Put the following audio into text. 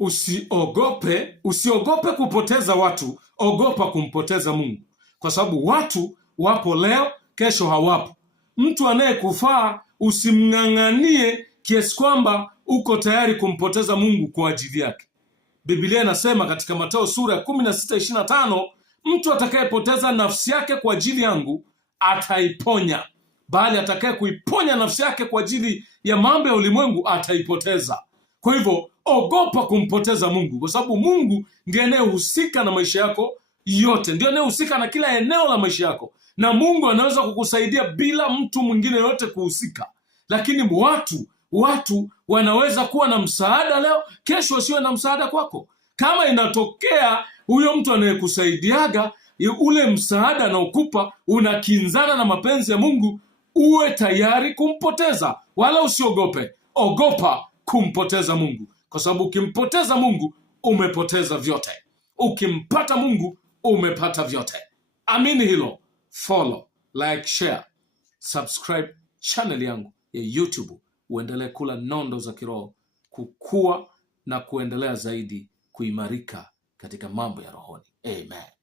usiogope kupoteza watu, ogopa kumpoteza Mungu. Kwa sababu watu wapo leo, kesho hawapo. Mtu anayekufaa usimng'ang'anie kiasi kwamba uko tayari kumpoteza Mungu kwa ajili yake. Biblia inasema katika Mathayo sura ya 16:25, mtu atakayepoteza nafsi yake kwa ajili yangu ataiponya, bali atakaye kuiponya nafsi yake kwa ajili ya mambo ya ulimwengu ataipoteza. Kwa hivyo ogopa kumpoteza Mungu, kwa sababu Mungu ndiye anayehusika na maisha yako yote, ndiye anayehusika na kila eneo la maisha yako, na Mungu anaweza kukusaidia bila mtu mwingine yote kuhusika. Lakini watu wanaweza kuwa na msaada leo, kesho wasiwe na msaada kwako. Kama inatokea huyo mtu anayekusaidiaga ule msaada anaokupa unakinzana na mapenzi ya Mungu, uwe tayari kumpoteza, wala usiogope. Ogopa kumpoteza Mungu, kwa sababu ukimpoteza Mungu umepoteza vyote. Ukimpata Mungu umepata vyote. Amini hilo. Follow, like, share, subscribe channel yangu ya YouTube, uendelee kula nondo za kiroho, kukua na kuendelea zaidi kuimarika katika mambo ya rohoni. Amen.